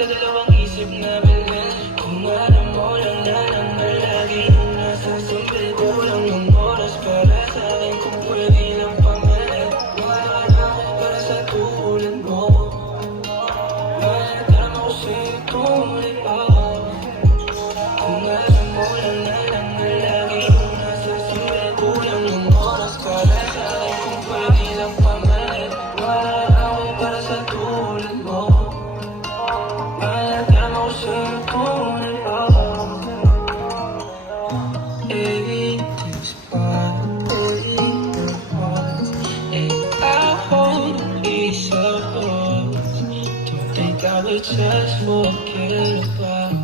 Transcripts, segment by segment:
Nagdadalawang isip na bilhin. Kung alam mo lang na naman lagi kung nasa simple, kulang yung oras para sa akin. Kung pwede lang pamalit, wala para sa tulad mo. Mahal mo kasi tuloy ako. Kung alam mo lang na naman lagi kung nasa simple, kulang yung oras para sa akin. Kung pwede lang pamalit, wala para sa tulad mo. Mahal mo kasi tuloy ako. Just walking about.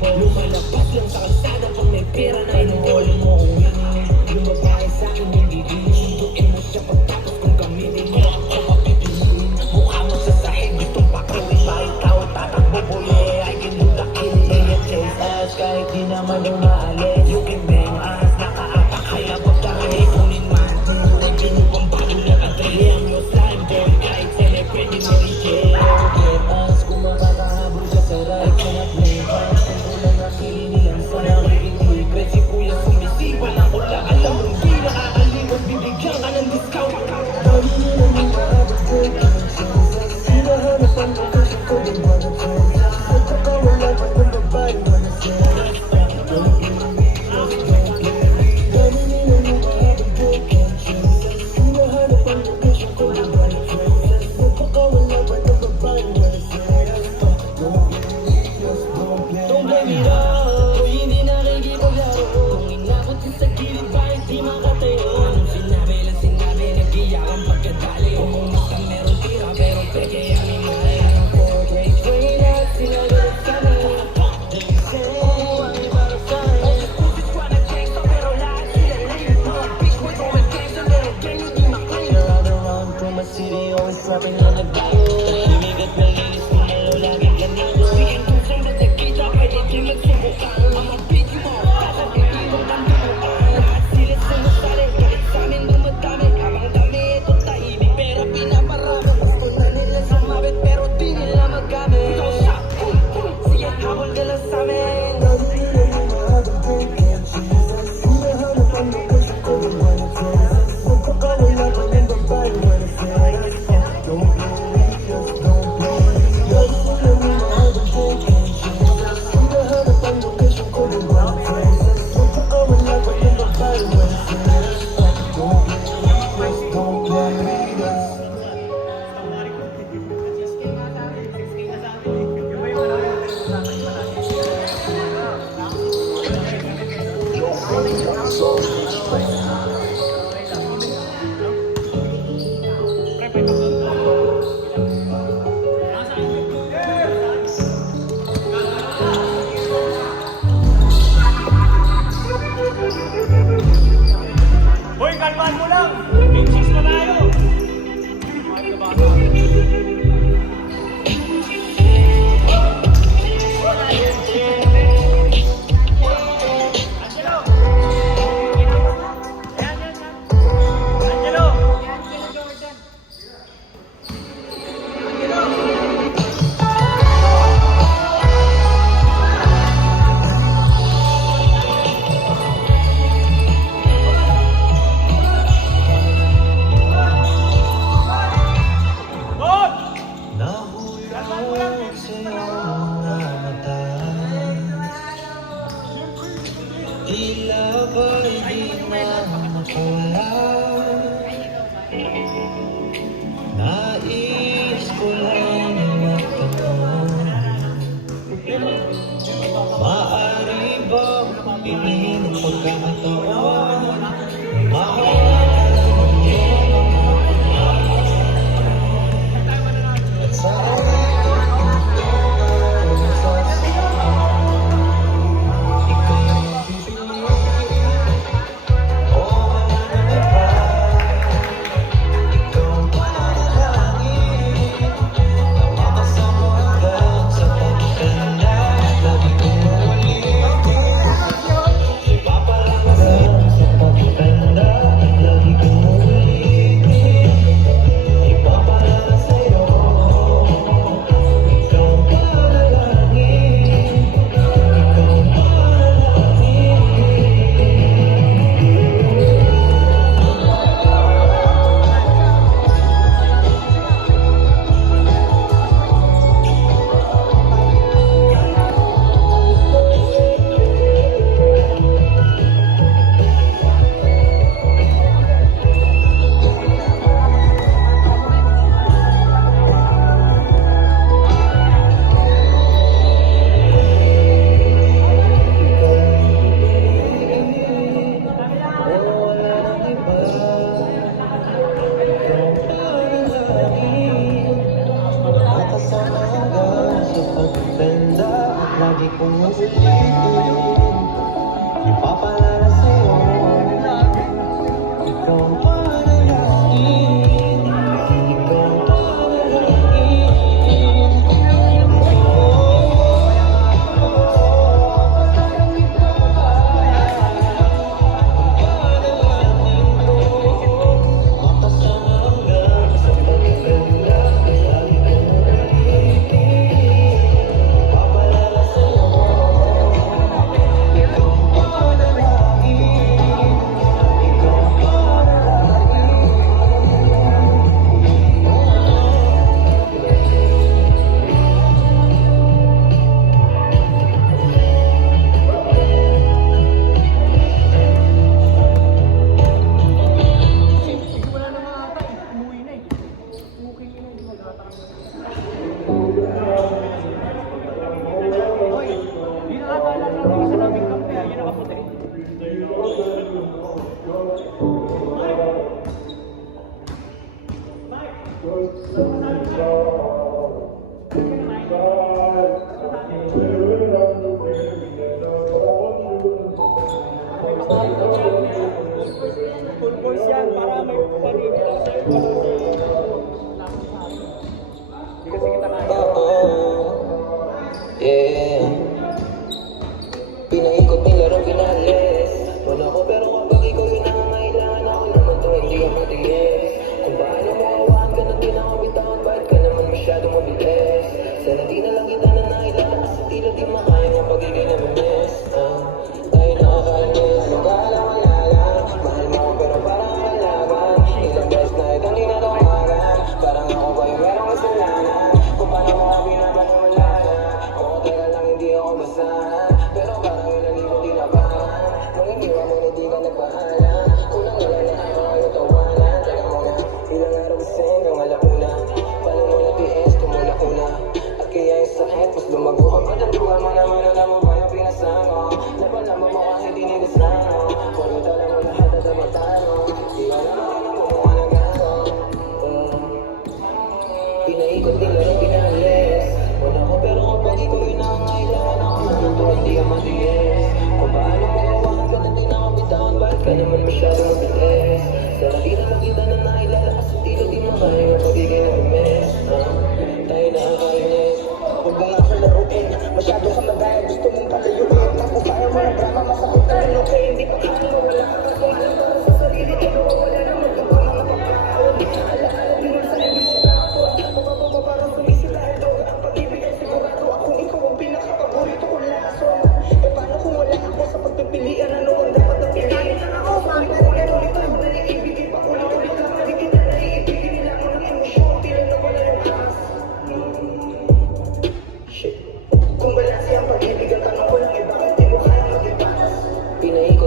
Lumalabas lang sa kalsada pag may pera na inuhuli mo kung winning. Yung babae sa'kin hindi sunduin mo siya pagtapos kung gamitin mo ako mapipiliin. Mukha mo sa sahig, gustong pakawin kahit tao tatakbo boy, I can do the killing. You chase us kahit di naman yung maalis. You can bang us, nakaapak kaya pagkaray. Kunin man, nagpinupang bago lang ang trayang yung slime boy kahit sa'yo pwede mo i-jail. Get us kung makakahabol ka sa right sa na-play. Si kuya sumisipa na wala alam mo hindi nakakalimutan bibigyan ka ng discount. Dami nila ng maabagod hinahanap ang location ko din ba na trend. Nagkakawala pa ng babae mo na sila. Don't play, don't play. Dami nila ng maabagod hinahanap ang location ko din ba na trend. Nagkakawala pa ng babae mo na sila. Don't play, don't play me up. City always slapping on the back. Tahimik at malinis kung malo laging ganito. Bigyan kong sa'yo na nagkita pwede din magsubukan. Mga video mo, kakatikin mo ng dubuan. Lahat sila sumasali, galit sa'min dumadami. Habang dami ito tahimik pero pinaparami. Gusto na nila sumabit pero di nila magamit. Ikaw siya, sige habol ka lang sa'min. Dami nila yung mahabang breaking Jesus. Hinahanap ang location ko ng one of Jesus. Magkakawala ko ng babae mo na sila. Hoy, kalmahan mo lang! Big six na tayo! tila ba'y di na makawala. Nais ko lang magtanong, maaari bang pumili ng pagkakataon na mawala ng iyong mga at sa lagi kong ulitin, ipapalala sa'yo, ikaw ang panalangin, ikaw ang panalangin. Panalangin ko, makasama hanggang sa pagkaganda, lagi kong ulitin. Full course yan para may panini lang sa'yo. Hindi kasi kita kaya. Yeah. Pinaikot nila rin pinalis. Wala ko pero kapag ikaw yun ang nangailangan, ako naman to hindi ka matiis. Kung paano mo awahan ka na di na kabitawan, bakit ka naman masyadong mabilis? Sana di na lang kita na nailaan, kasi tila di makaya ng pagiging namimiss. Tayo nakakainis, magkala wala lang. Mahal mo ako pero parang kalaban. Ilang beses na itong di na tawagan, parang ako ba yung merong kasalanan? Kung paano mo ako binabaliwalanan, oo teka lang hindi ako basahan, pero parang ilang libo di nabahan. Nung iniwan mo hindi ka nagpahalan, unang wala na ako kayo tawanan. Teka mo nga, ilang araw kasi hanggang alauna, paano mo natiis tumula-una, at kaya yung sakit mas lumago ka pa. Danduhan mo naman, alam mo ba yung pinasama? Napalama mo kahit inilisang mo, kung ito lang mo lahat at abatano, di alam mo na mumukha ng gano'n. Pinaikot nila rin pinalis. Wala ko pero kapag ikaw yun ang kailangan, ako naman to hindi ka matiis. Kung paano mo awahan ka na di nakabitawan, bakit ka naman masyadong mabilis? Sana di na lang kita na nakilala, kasi tila di makaya ang pagiging namimiss. Tayo nakakainis. Huwag mo nga palaruin, masyado ka magaya, gusto mong palayuin. Tapos kaya mo ng drama, masakit na rin okay. Hindi pa kaya mo, wala ka pa kung alam para sa sarili. Ikaw wala na magagawa mga pagkaon. Alaala din mo sa ibig sila ako. Ako ka ba parang sumisila ito? Ang pag-ibig ay sigurado akong ikaw ang pinaka-paborito kong laso. E paano kung wala ako sa pagpipilian? Ano ang dapat na piliin? Ako, ulit-ulit ang naiibigin pa ulit-ulit lang. Hindi kita naiibigin nila mo ng emosyon. Tila na wala yung gas. Kung balansi ang pag-ibig, ang tanong ko lang, bakit di mo kaya mag-ibas? Pinaikot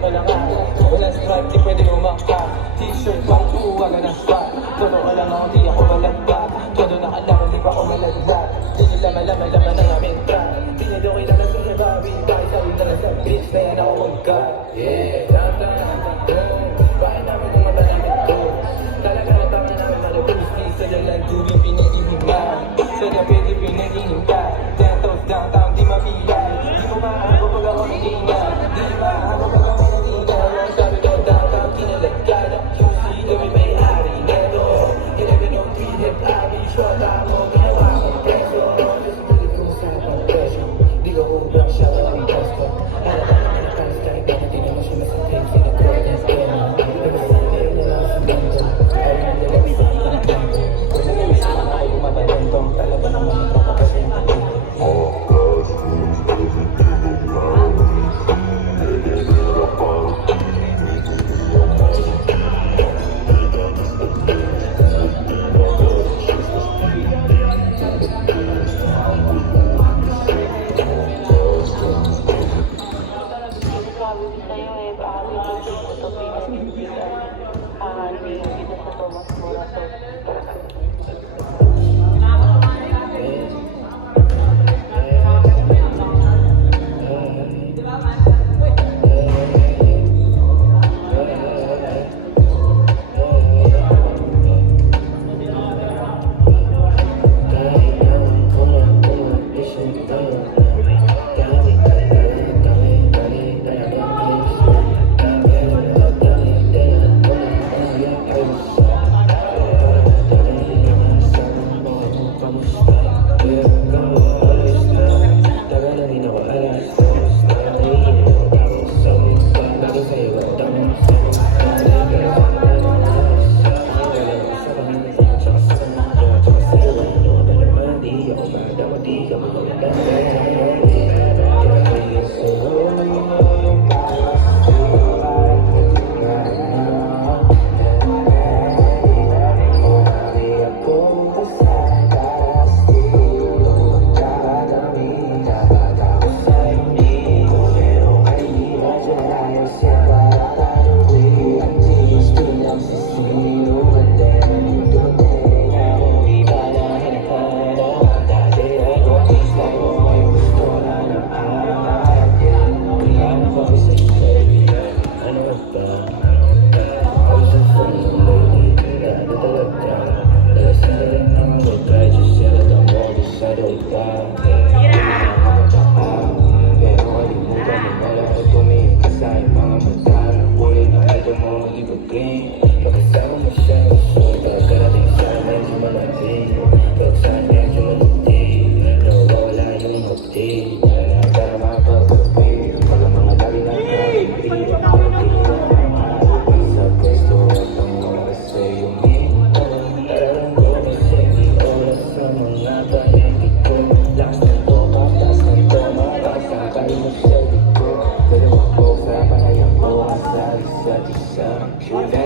pa lang ako. Walang stripe, di pwede umangka. T-shirt, pang wala ng spot. Totoo lang ako, di ako malagpat. Todo nakalaman, di pa ako malaglat. Di nila malaman ng aming trap. Di nila kailangan sa nabawi. Kahit sa rin na sa bitch, na yan ako mag-cut. Yeah, bakit namin kung mata namin to? Talaga na tama namin malabos. Di sa dalang tuwing pinag-ihiman. Sa lapit, di pinag-ihimta. 10 toes downtown, di mapilay. Di ko maaari pag ako nag-iingat. Di maaari pag ako nag-iingat. Sabi ko downtown, kinalagyan. QC, kami may-ari. Neto, ilagan yung pinag abi. Shota mo, ginawa ko preso. Hindi ko masarap presyo. Di ko ubang siya, walang presto. Alam ka naman ang kalis kahit bakit di naman siya masakit. Sinagro niya sa kema. Nagsasabi na lang sa ganto. Ay, nagalag sa ganto. Kung nag-iisa ka na ay bumabalentong. Talaga naman ito kapag Sure.